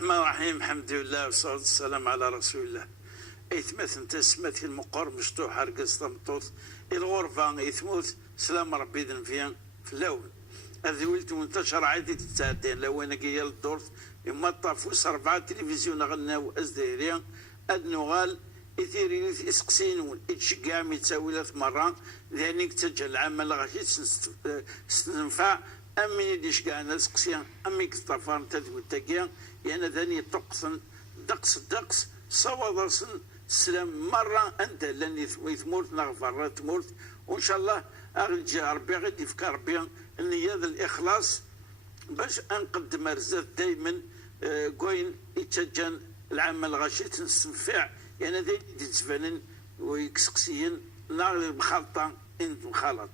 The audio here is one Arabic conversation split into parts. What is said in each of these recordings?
الرحمن الرحيم. الحمد لله والصلاة والسلام على رسول الله. إثمث تسمت المقر مشطوح أرقص طمطوط الغرفة إثموت سلام ربي ذن في اللون هذه ولت منتشر عادي تتعدين لو أنا جاي الدور إما طافوس 4 تلفزيون غناو أزدهريا أدنغال إثيري إسقسينون إتشقع ميتساوي 3 مرات ذلك تجه العمل غاشي تنفع أمي يديش كاع نسقسيا أمي كتفار تدوي تاكيا يعني ذاني طقسن دقس صوضسن سلام مرة أنت لاني ثمورت نغفر تمورت وإن شاء الله أرجع ربي غادي يفكر ربي أني هذا الإخلاص باش أنقدم رزات دايما كوين يتجان العمل غاشي تنستنفع يعني ذي يتفنن ويكسقسيين نار مخلطة انت مخلط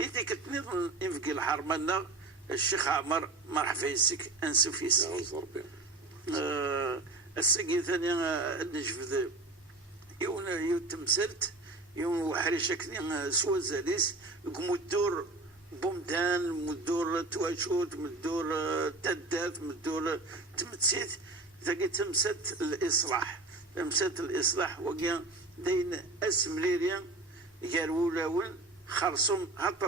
إذا كنت نظن يفقي الحرمنا الشيخ عمر مرحبا يسك أنسف يسك السقي ثاني نجفذ يون تمثلت يون وحريشة كني سوا زاليس مدور بومدان مدور تواشوت مدور تدات مدور تمتسيت ثقي تمثلت الإصلاح تمثلت الإصلاح وقيا دين اسم ليريا جارول خرصم حتى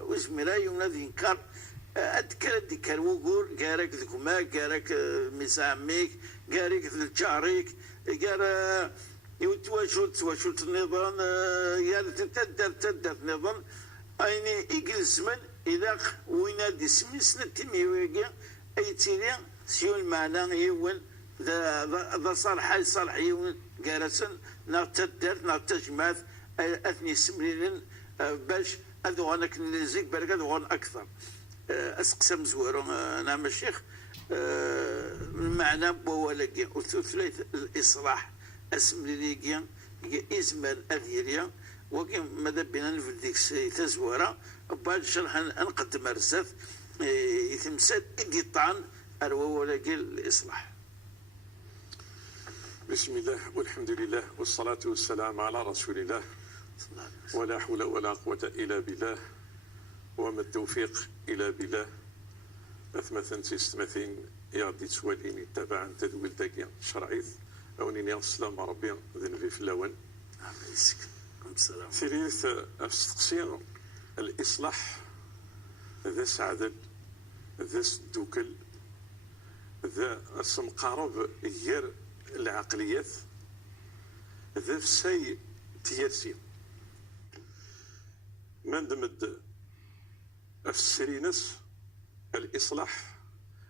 وزميلا يوم الذي ينكر أذكر ديكار وقور قارك ذكما قارك مساميك قارك الجاريك قار تواشوت النظام يعني تدر النظام أيني إجلس من إذا وينادي سمي سنة تيميويجي أي تيري سيون المعنى يون ذا صالح يون قارسن نرتدر نرتجمات أثني سمرين باش أذوغانا كنزيك برك أذوغان أكثر أسقسم زوارو نعم الشيخ المعنى بوالكي وثلاث الإصلاح اسم ليكيا إزمال أذيريا وكي ماذا بينا نفل ديك تزوارا وبعد شرح نقدم رزاف يتمسد إقطان أروا ولكي الإصلاح. بسم الله والحمد لله والصلاة والسلام على رسول الله ولا حول ولا قوة إلا بالله وما التوفيق إلا بالله. أثمثن سيستمثين يغدي تسواليني تبعا تدويل تاكيا شرعيث أونيني السلام ربي ذنبي في اللون ثلاث أستقصير الإصلاح ذا سعدل ذا سدوكل ذا السمقارب غير العقليات ذا سي تيرسي من دمد السرينس الإصلاح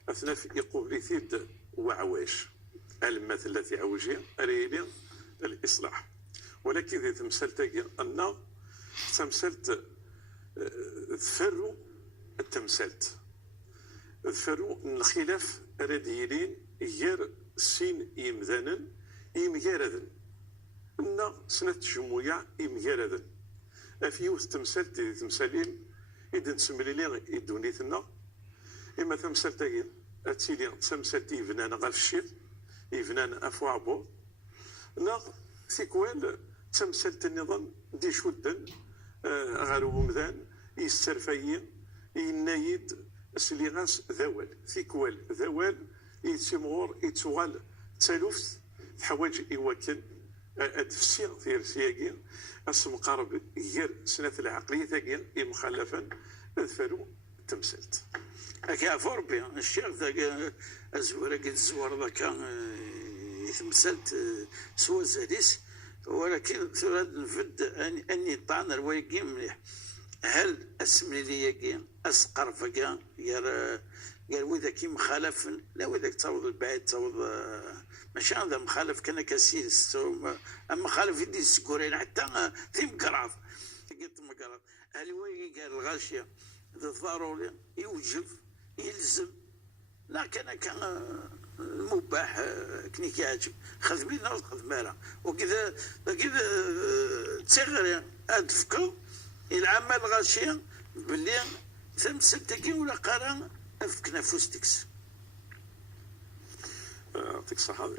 أثناء في يقول ثيد وعواش المثل التي عوجها أريلي الإصلاح ولكن إذا تمثلت أن تمثلت ذفروا التمثلت ذفروا الخلاف رديلين غير سين يمذانا يمجاردن أن سنة جموية يمجاردن أفيوث تمثلت تمثالين إذا تسمليلين يدونيتنا إما تمثلت أتسيلي تمثلت يفنان غاف الشير يفنان أفو عبور نا ثيكوال تمثلت النظام دي شودن غارو مذان يسترفايين ينايد سليغاس ذوال ثيكوال ذوال يتسمغور يتسوغال تالوفت حوايج إيواكن أدفسي ثير سياقين أسمقارب غير سنة العقلية ثاقين مخلفا أذفروا تمثلت أكا فوربي الشيخ ذاك الزوار قد الزوار ذاك يتمثلت سوا زاديس ولكن ثلاث نفد أني طعن روايقي مليح هل أسمي لي أسقر فقا قال وإذا كي مخالف لا وإذا تعوض البعيد تعوض ماشي هذا مخالف كان كسير أما مخالف يدي السكورين حتى في مقراض قلت مقراض هل وين قال الغاشية ضروري يوجب يلزم لا كان المباح كني كيعجب خذ بينا وخذ مالا وكذا تصغر أدفكو العمل غاشية باللي تمسلتكي ولا قرا أفكنا فوستكس يعطيك الصحة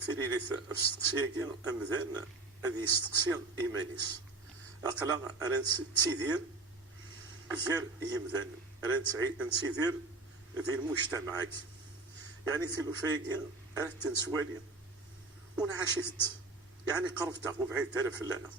في ليلة استقسياكي أمذان هذه يستقسي إيمانيس أقلا أنا تسيدير غير يمذان أنا نسيدير ذي المجتمعك يعني ثلثايا راه تنسوالي ونعاشت يعني قربتها وبعيد تعرف لنا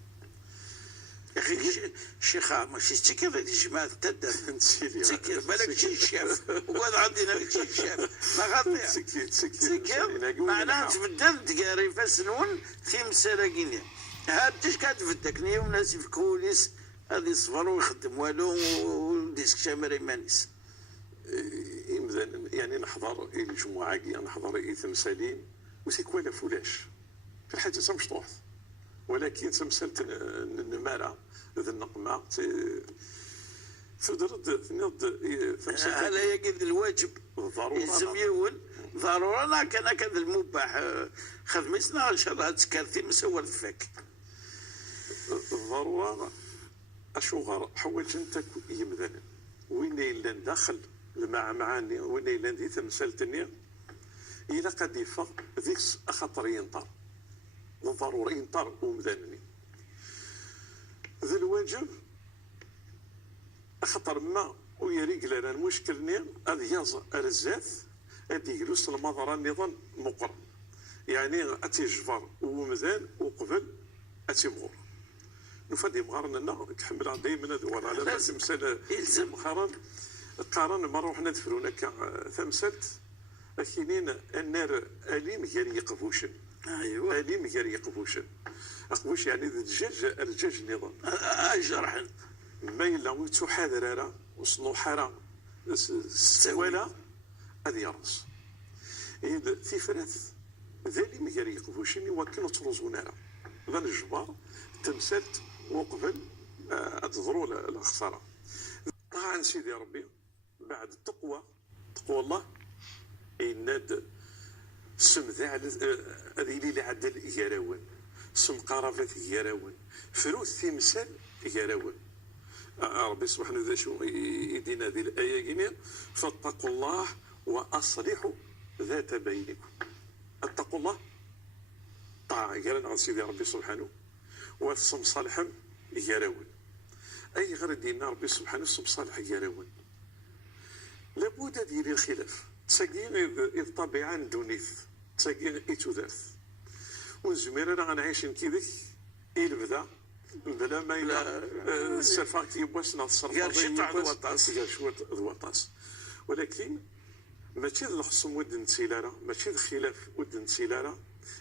يا اخي الشيخ ماشي تكي غادي جماعه تدار تكي بالك شي شاف وقعد عندنا شي شاف ما غاطيع تكي معناها تبدل دكاري فاسنون في مساله كينيا هادش كتفدك نيوم ناس في الكوليس هذا يصبر ويخدم والو وديسك شامري مانيس يعني نحضر الجمعة كي نحضر تمثالين وسيكوالا فولاش في الحاجة مشطوح ولكن تمثلت النمارة ذا النقمة تدرد نض هذا يجد الواجب يلزم يول ضروري انا كان كذا المباح خدمتنا ان شاء الله تكرتي مسول فيك الضروره اشوغر حوايج انت يمذن وين الا داخل معاني وين الا دي تمثلتني الى قد يفق ذيك خاطر ينطر وضروري ينطر ومذنني ذا الواجب خاطر ما ويريق لنا المشكل هذا ياز الزات هذه جلوس المظهر النظام مقرن يعني اتي جفر ومذان وقبل اتي مغور نفدي مغارنا كحمل دائما هذا على باس مثال يلزم قارن مره وحنا دفرونا ثمثلت اكينين النار اليم غير يقفوشن ايوا اليم غير يقفوشن اقفوش يعني الدجاج نظام جرحا ما إلا ويتو حاذر وصنو حرام السوالا هذه يرس في فرث ذالي مجاري يقفوشني وكانوا تروزون راه ذا الجبار تمثلت وقبل تظهروا الخساره طبعا سيدي ربي بعد التقوى تقوى الله إناد سم ذا هذه اللي عدل يراون سم قرابة يراون فروث تمثال يراون ربي سبحانه ذا شو يدينا هذه الآية كينيا فاتقوا الله وأصلحوا ذات بينكم اتقوا الله طاعة قال عن سيدي ربي سبحانه وصم صالحا يراون أي غير دينا ربي سبحانه صم صالح يراون لابد ديال الخلاف تساقين إذ طبيعة دونيث تساقين إتوداث ونزمير أنا غنعيش كيدك إلبدا بلا ما إلا السرفاك يبواس نصر قال شي تاع الوطاس قال شويه الوطاس ولكن ماشي الخصم ود نسيلاره ماشي الخلاف ود نسيلاره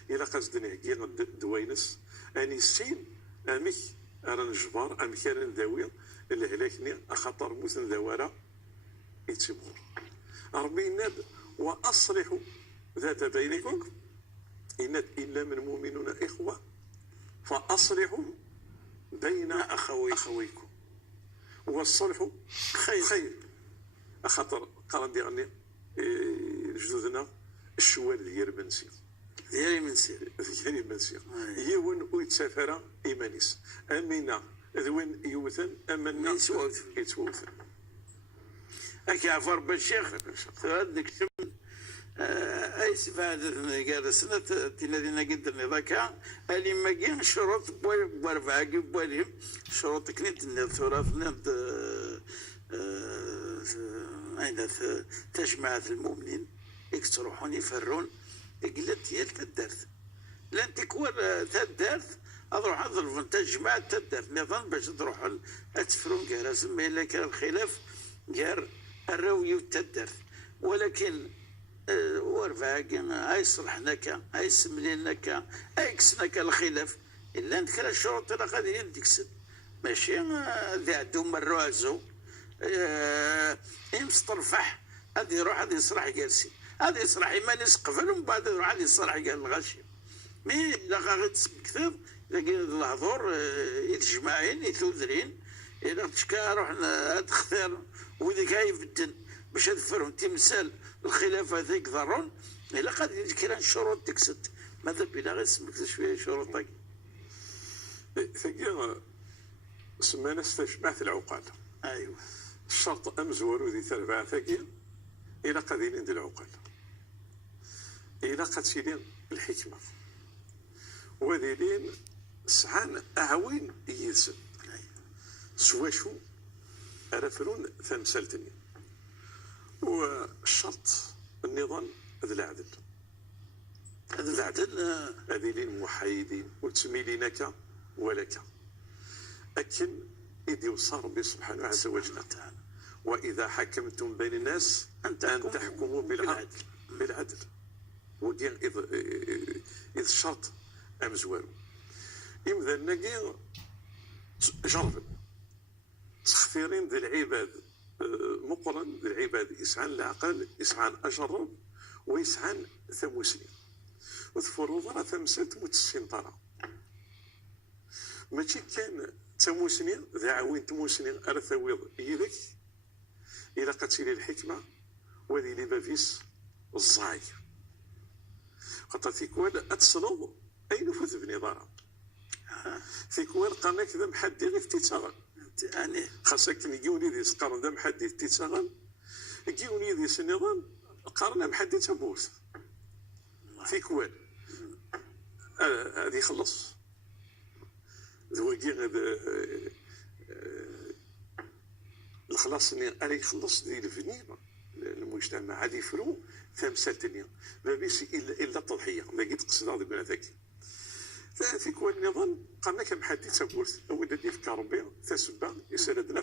إلا قصدنا هكي دوينس اني السين امك راه نجبر امك راه نداوي الهلاكني خاطر موت نداوره يتسبور ربي يناد واصلحوا ذات بينكم إناد إلا من مؤمنون إخوة فأصلحوا بين أخويكم والصلح خير خاطر قال ديالنا جدودنا الشوال ديال بنسير ديال بنسير يون ويتسافر إيمانيس أمينا ذوين يوثن أمنا يتوثن أكي عفر بالشيخ هذيك أي سفادة قال سنة الذين قدرنا ذاك اللي ما جين شروط بورفاق بوليم شروط كنت الثلاث نبض أين تجمع المؤمنين يكسروحون يفرون قلت هي تدرت لن تكون تدرت أروح أضرب تجمع تدرت نظن باش تروح أتفرون كراسم ما إلا كان الخلاف جار الروي والتدرت ولكن ورفاقين هاي صلحناك هاي سمليناك هاي كسناك الخلاف إلا أنت كلا الشروط إلا قد يدكسد ماشي ذي عندهم مرازو يمس طرفح هذا يروح هذا يصرح جالسين هذا يصرح إيمان يسقفل ومن بعد يروح هذا يصرح قال الغاشي مي إلا غير تسب كثير لكن الهضور يتجمعين يثوذرين إلا تشكا روح هاد اختار وذيك هاي بدن باش هدفرهم تمثال الخلافة ذيك ضرون إلا قد يجي الشروط تكسد ماذا بلا غير سمك شوية شروطك ثقيل سمانا استجمعت العقال أيوة الشرط أمزور وذي تربع ثقيل إلا قد يلين العقال إلا قد سيلين الحكمة وذيلين سعان أعوين يلسن سوا شو أرفرون ثمثلتني والشرط النظام هذا العدل. هذا العدل هذه للمحايدين وتسمي لنك ولك. لكن إذ يوصى ربي سبحانه عز وجل وإذا حكمتم بين الناس أن تحكموا بالعدل. ودي إذ الشرط أم زوارو إمذا نقي جرب تخثيرين ذي العباد مقرن ذي العباد يسعان العقل يسعان أجرب ويسعان ثموسني وثفروض راه ثمسات متسنطرة ماشي كان تموسني ذا عوين تموسني أرثويض يدك إلى قتل الحكمة وذي لبافيس الزاي خاطر ثيكوال أتصلوا أي نفوذ بني ضرب ثيكوال قالنا كذا محدي غير تيتشغل يعني خاصك نجيوني ذي سقارن ذا محدي تيتشغل نجيوني ذي سنظام قارنا محدي تبوس ثيكوال هذه خلص ذوقي هذا الخلاص اللي يخلص ذي الفنيمة المجتمع هذه فرو ثمسالتني ما بيش الا التضحيه ما قلت قصد هذا بنا ذاك فيك هو النظام قالنا كم حد تقول اول اللي في كربي تسبع يسردنا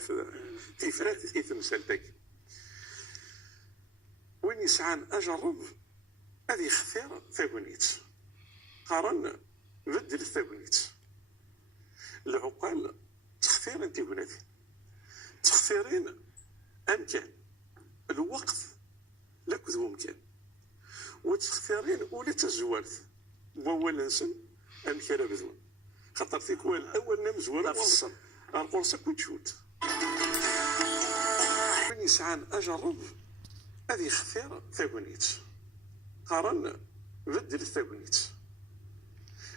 في فرات ثمسالتك وين يسعان اجرب هذه خثيره ثاونيت قارن بدل الثاونيت العقال تخثير انت بنادي تخثيرين امكان الوقت لك ذو مكان وتختارين ولا تزوارت وأولا نسن أنكر بذون خاطر فيك هو الأول نمزور وصل القرصك وتشوت من يسعان أجرب هذه خثيرة ثاونيت قارن بدل الثاونيت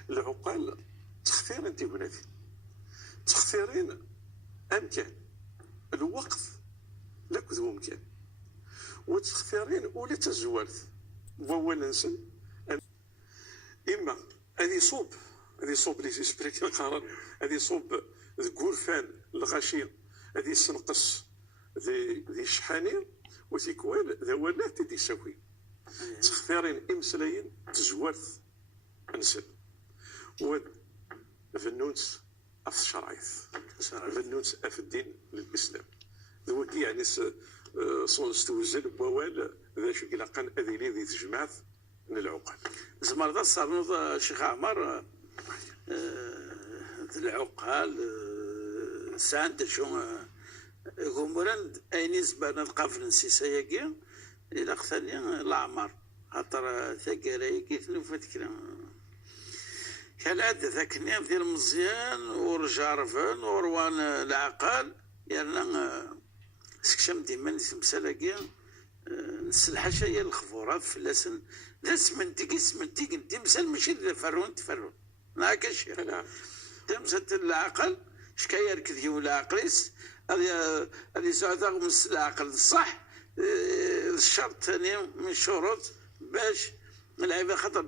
العقال تختار انت بنادي تختارين امكان الوقت لك ذو مكان وتختارين ولا تزوارت وأولا نسن إما هذه صوب اللي تسبريك القرار هذه صوب غورفان الغاشية هذه سنقص ذي شحانين وتيكوال ذا ولا تدي سوي تختارين إمسلاين تزوارت نسن وفنونس أف الشرايث فنونس أف الدين للإسلام ذوكي يعني استوزل بوال ذا شو كلا قان أذيلي ذي تجمعت من العقل زمر ذا صارنوض شيخ عمر العقال سانت شو غمران أي نسبة نلقى فرنسي سياقي إلى خثاني العمر خاطر ثقاري كيف نفت كلام كالعادة ذاكني في المزيان ورجارفن وروان العقال يعني سكشم ديما نسمسلاكيا نسلحاشا هي الخفورات فلاسن لا سمنتيك انت مسال ماشي فرون تفرون معاك الشيخ تمسات العقل شكايا ركض يوم العقليس هذه سعودة مس العقل الصح الشرط الثاني من الشروط باش العباد خاطر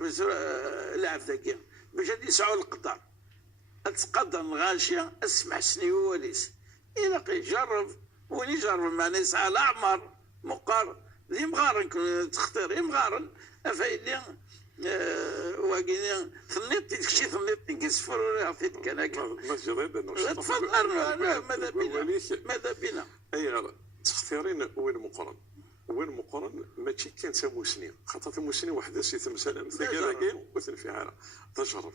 لعب ذاكيا باش هادي يسعوا القدر تقدر الغاشية اسمع سني وليس إلا يجرب وين يجرب معناه يسعى الأعمر مقارن ذي مغارن تختار مغارن أفايدي واقيني ثنيت تكشي ثنيت نقص فروري عطيت كان ما جريب تفضل ماذا بنا أي غير تختارين وين مقارن ماشي كان سموسني خاطر سموسني واحد سي ثمثال مثل كاين وثنفعاله تجرب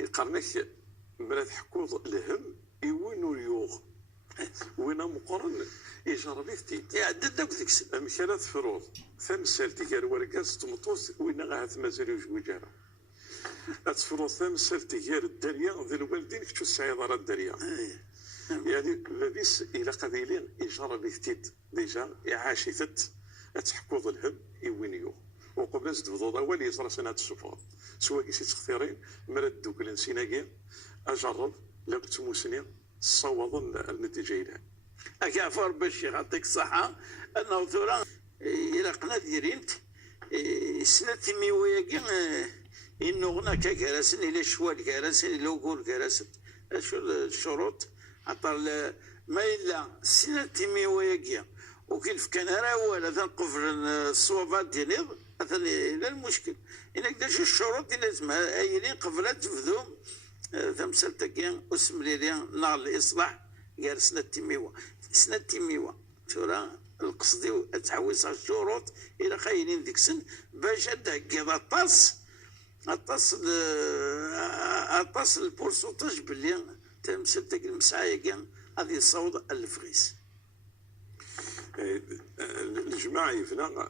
يقرنك مرات حكوض الهم يوينو اليوغ وين مقارن يجرب يفتيت يعدد داك ديك مشالات فروض ثمثال تيكار ورقاس تمطوس وين غاها مازال يوجارا تفروض ثمثال تيكار الدريا ذي الوالدين كتشو السعيد راه الدريا يعني لابيس الى قبيلين يجرب يفتيت ديجا يعاشثت تحكوض الهم يوينيو وقبل تبدو اول يزرى سنه السفر سواء كيسي تختارين مرد دوك الانسيناكي اجرب لو كنت موسني صوض النتيجه الى اكافر باش يعطيك الصحه انه ثورا الى قنا ديرينت سنتي ميوياكي انه هناك كراسن الى شوال كراسن الى وقول كراسن شو الشروط عطر ما الا سنتي ميوياكي وكيف كان راه ولا تنقفل الصوابات ديالي مثلا الى المشكل الا كداش الشروط اللي لازم ايلين قبل تفذوم تمثلتك اسمليليا نار الاصلاح قال سنة تيميوه شورا القصدي تعويص الشروط الى خايلين ديك السن باش تهكي اطاس البورسونتاج باللي تمثلتك المسعايه غادي يصوض الفغيس. الجماعة يفنى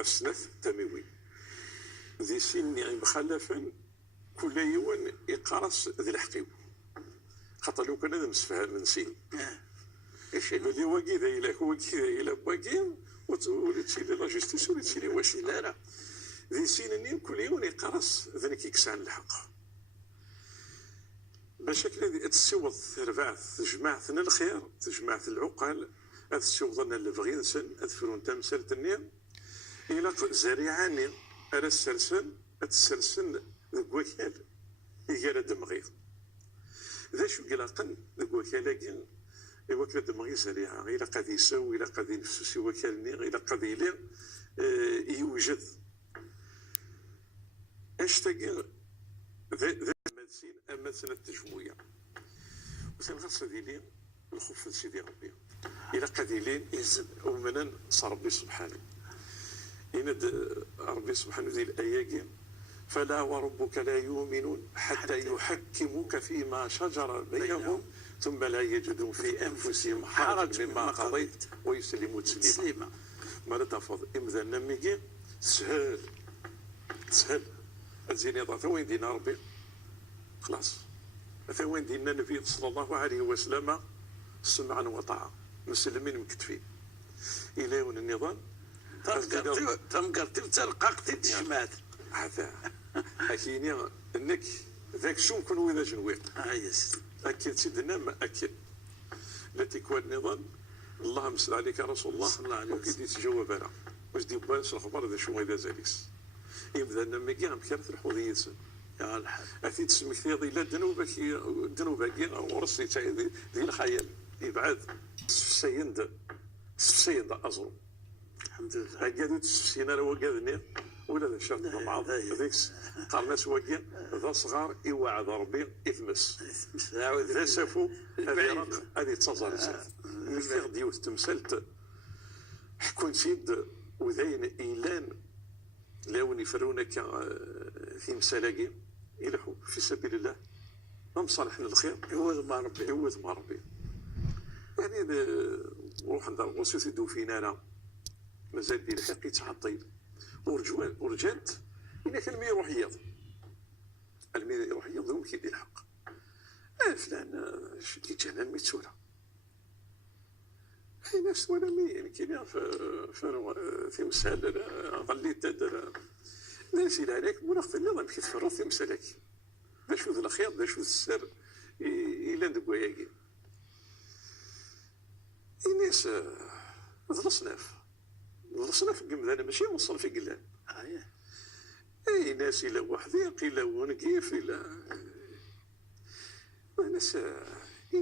السنة التموين ذي سن مخلفا كل يوم يقرص ذي الحقيو خاطر لو كان هذا مسفها من سين اللي واقي ذا إلا هو إلا واقي وتسير لا جوستيس وتسير واش لا ذي سنين كل يوم يقرص ذلك يكسان الحق باش هكذا تسوض ربع تجمعثنا الخير تجمعث العقل تسوضنا اللي بغي نسن تفرون تمثل تنيا إلا زريعاني أنا السرسن ذك وكال يقال دمغي ذا شو قلاقن ذك وكالاكين وكال دمغي زريعة إلا قد يسوي إلا قد ينفسي وكالني إلا قد يلي يوجد أشتاق ذا مدسين أمثل التجموية وتنغص ذيلي الخوف من سيدي ربي إلا قد يلين يزن ومنا ربي سبحانه يند ربي سبحانه ذي الآيات فلا وربك لا يؤمنون حتى يحكموك فيما شجر بينهم ثم لا يجدوا في أنفسهم حرج مما قضيت ويسلموا تسليما ما تفض إمذا نميكي سهل أزيني ضاثا وين دينا ربي خلاص مثلا وين دينا النبي صلى الله عليه وسلم سمعا وطاعة مسلمين مكتفين إلى يوم النظام تمقرتي وتلقاقتي تجمعت هذا أكيني أنك ذاك شو نكون وإذا جنوي يس أكيد سيدنا ما أكيد لا تكوى النظام اللهم صل عليك يا رسول الله صلى الله عليه وسلم وكيد يتجاوب أنا واش دي بالس الخبر هذا شو إذا زاليس يبدا لما كان بكرة الحوضية يا الحال أكيد تسمك ثياضي لا دنوبك ورصي ذي الخيال يبعد سيند أزرو الحمد لله قاعدوا تسفسينا راه وقادني ولا ذا شرط مع بعض هذيك قارناس واقي ذا صغار يوعد ربي يثمس ذا سافو هذه تصزر مثل ديوت تمثلت حكون سيد وذين إيلان لون يفرونك في مسالاقي يلحوا في سبيل الله هم صالحين الخير يوذ مع ربي يعني روح ندار غوص يدو فينا أنا مازال ديال الحق يتحطين ورجعت إن كان المي يروح يض المي يروح يض هو كيدير الحق فلان كي جانا الميتسوله هاي نفس ولا مي يعني كاين في مسال ظليت ناس إلى عليك مناخ النظام كيف تفرض في مسالك ذا شو ذا الخير ذا شو السر إلا ندقوا ياكي الناس ذا الصناف قمذانا ماشي وصل في قلان اي ناس الى وحديق الى ونقيف الى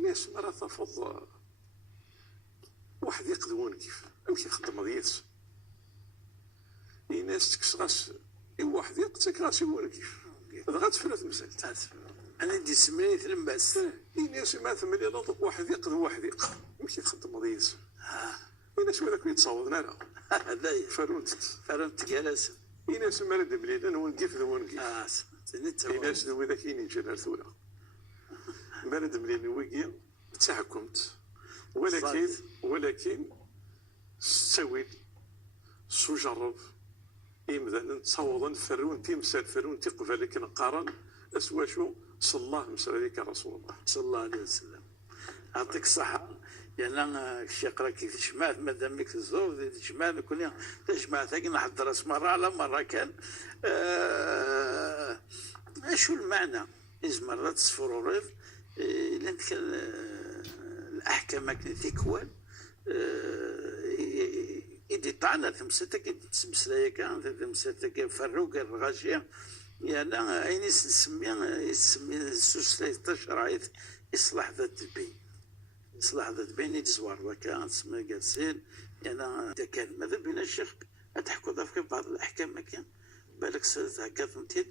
ناس مرة تفض وحديق ذو ونقيف امشي خدم ضيس ناس تكسغاس وحديق تكراس ونقيف غات فلات مسالت انا دي سميت لمباس ناس ما ثمني نضق وحديق ذو وحديق امشي تخدم ضيس الناس وذاك يتصاوضنا لا هذايا فرنت جالس الناس ما رد بليدان ونقيف ذو ونقيف الناس ذو ذاك ينجي ثولا ما رد بليدان ويقيا تحكمت ولكن سويت سجرب إمذا تصوضا فرون تمثال فرون تقبل لك نقارن أسواشو صلى الله عليك رسول الله صلى الله عليه وسلم يعطيك الصحة يعني الشيخ راه كيف تجمعت مادام لك الزور تجمعت كل تجمعت لكن نحضر مرة على مرة كان شو المعنى إذا مرات تصفروا لأن كان الأحكام كانت تكوان إذا طعنا تمساتك تمسلايا كان تمساتك فروق الغاشية يعني أين يسمي سوسلاي تشرعيت إصلاح ذات البين إصلاح ذات بين يتزوار وكان تسمى جالسين يعني إذا كان ماذا بينا الشيخ تحكوا في بعض الأحكام كان بالك هكا فهمتي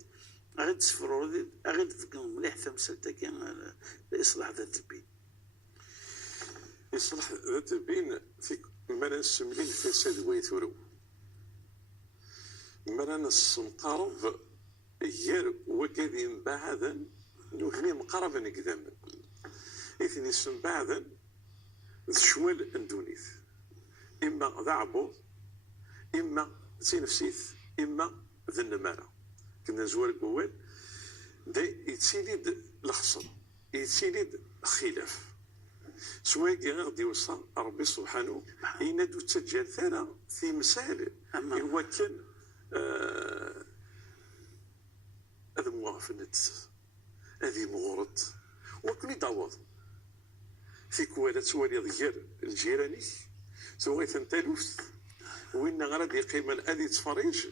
غير تسفروا غير تفكروا مليح تمثلت كان الإصلاح ذات البين. إصلاح ذات البين في ما نسميه الفساد ويثورو ما نقارب غير وكذي بعدا نوثني مقاربا قداما إثني سم بعدا شوال اندونيث إما ذا عبور إما تنفسيث إما ذا النمارة كنا زوار قوال دا يتسيليد الخصم يتسيليد خلاف سواء غادي يوصل ربي سبحانه ينادو تسجل ثانا في مسائل هو كان هذا موافنة هذه مغورط وكل يدعوض في كوالات سوالي غير الجيراني سواء ثنتالوث وإن غادي قيمة هذه تفريج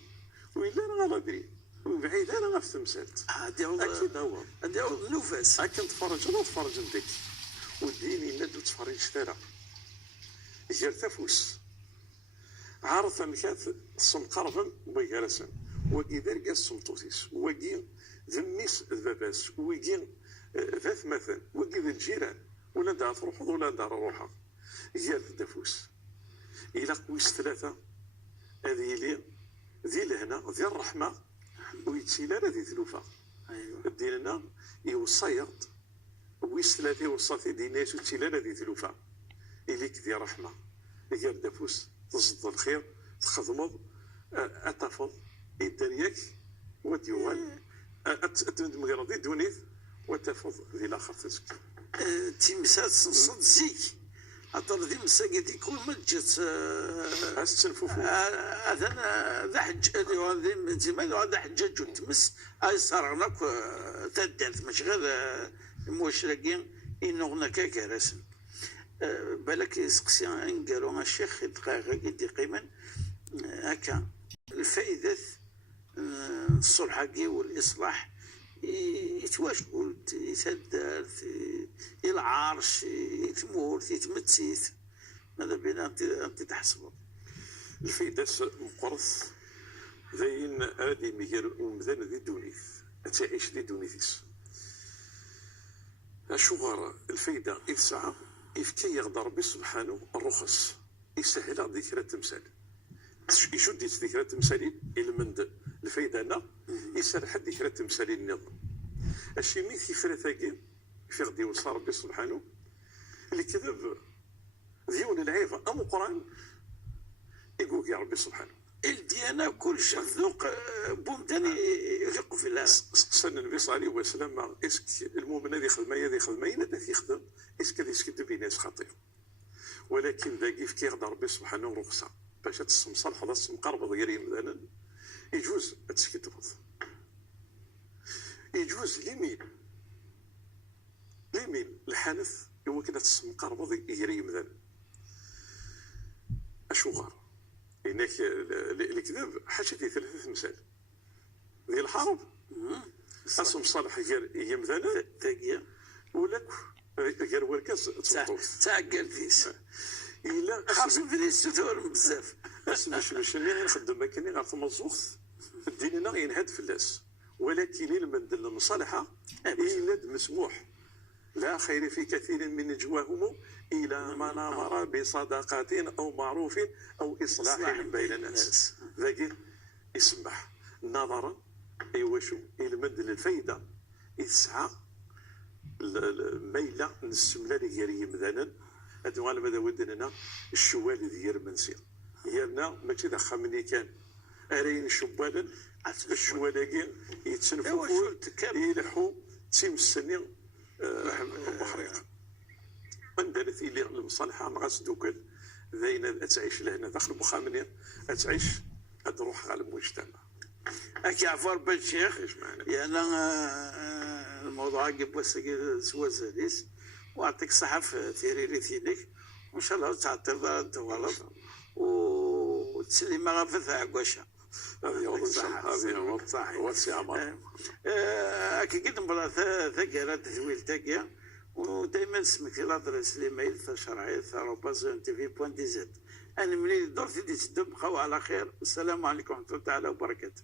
وإلا أنا غادي وبعيد أنا غاف تمثالت أكيد هو هذا هو النفاس هاكا نتفرج أنا نتفرج نديك وديني ينادو تفريج ثرى غير تفوس عارف أنك تصم قربا ويجالسا وإذا لقى السمطوسيس وقي ذميس الباباس وقي ذات مثلا وقي ذا الجيران ولا دار تروح ولا دار روحها غير الدفوس إلى قويس ثلاثة هذه لي ذي لهنا ذي الرحمة ويتسيلا ذي ثلوفة ديننا يوصيد ويس ثلاثة يوصي ديناس وتسيلا ذي ثلوفة إليك ذي رحمة غير دفوس تصد الخير تخدمض أتفض الدنياك وديوان أتمد مغرضي دونيث وتفض ذي الآخر تزكي تيمسات صد زيك عطر ذي مساقي كل ما جات أستنفوفو هذا ذا حج هذا زمان هذا حجاج وتمس أي صارناك تدلت مش غير المشرقين إنه هناك كرسم بالك يسقسي انقالوا الشيخ دقائق يدي قيما هكا الفائدة الصلحاقي والإصلاح يتواجدوا يتهدر العرش يتمور يتمتسيث ماذا بينا أنت تحسبه الفائدة مقرص ذين آدي ميجر ومذان ذي دونيث تعيش ذي دونيثيس أشغر الفائدة إذ ساعة إذ كي يغدر ربي سبحانه الرخص يسهل ذكرى التمثال يشد ذكرى التمثالين إلى من الفايدة أنا يسهل حد ذكرى التمثالين النظام الشيء ميث يفرثاقين في غدي يوصل ربي سبحانه اللي كذب ذيون العيفة أم القرآن يقول يا ربي سبحانه الديانة كل شيء ذوق بومتاني يثق في الله سنة النبي صلى الله عليه وسلم إسك المؤمن هذه خدمة هذه خدمة ينادى يخدم إسك هذه يسكت بناس خطير ولكن ذاك كي يقدر ربي سبحانه رخصة باش تسم صالح هذا تسم قرب غير مثلا يجوز تسكت بض يجوز لمين الحنث هو كذا تسم قرب غير مثلا أشوغر هناك الكذب حاجة في ثلاثة مثال ذي الحرب أسم صالح غير مثلا تاقية ولك غير وركاز تعقل فيس إلا خاصة في الاستثمار بزاف باش اللي نخدم كني غير تمزوخ ديننا ينهد في الناس ولكن المندل المصالحة إلا مسموح لا خير في كثير من نجواهم إلى من أمر بصدقات أو معروف أو إصلاح بين الناس ذاك يسمح نظرا أيواشو المندل الفايدة يسعى ميلة نسملا لغيري مثلا هادو غالبا هذا ودنا الشوال ديال منسير هيالنا ماشي ذا خامني كان ارين الشوالا الشوالاكي يتسنفوا يلحوا تيمسني محرقه من دارت اللي المصالحه مع السدوكل ذاين تعيش لهنا داخل بخامني تعيش تروح على المجتمع اكي عفوا بالشيخ يعني الموضوع قبل سوا سادس وأعطيك صحة في ريثينك وإن شاء الله تعطل أنت غلط وتسلي ما غفث عقوشة هذه هو صحيح وسع عمر أكيد قد مرة ثقيرات ثويل تاقية ودائما اسمك لا درس لي ميل شرعي ثروباز تي في بوان دي زد انا منين درت دي تدم بقاو على خير. السلام عليكم ورحمه الله تعالى وبركاته.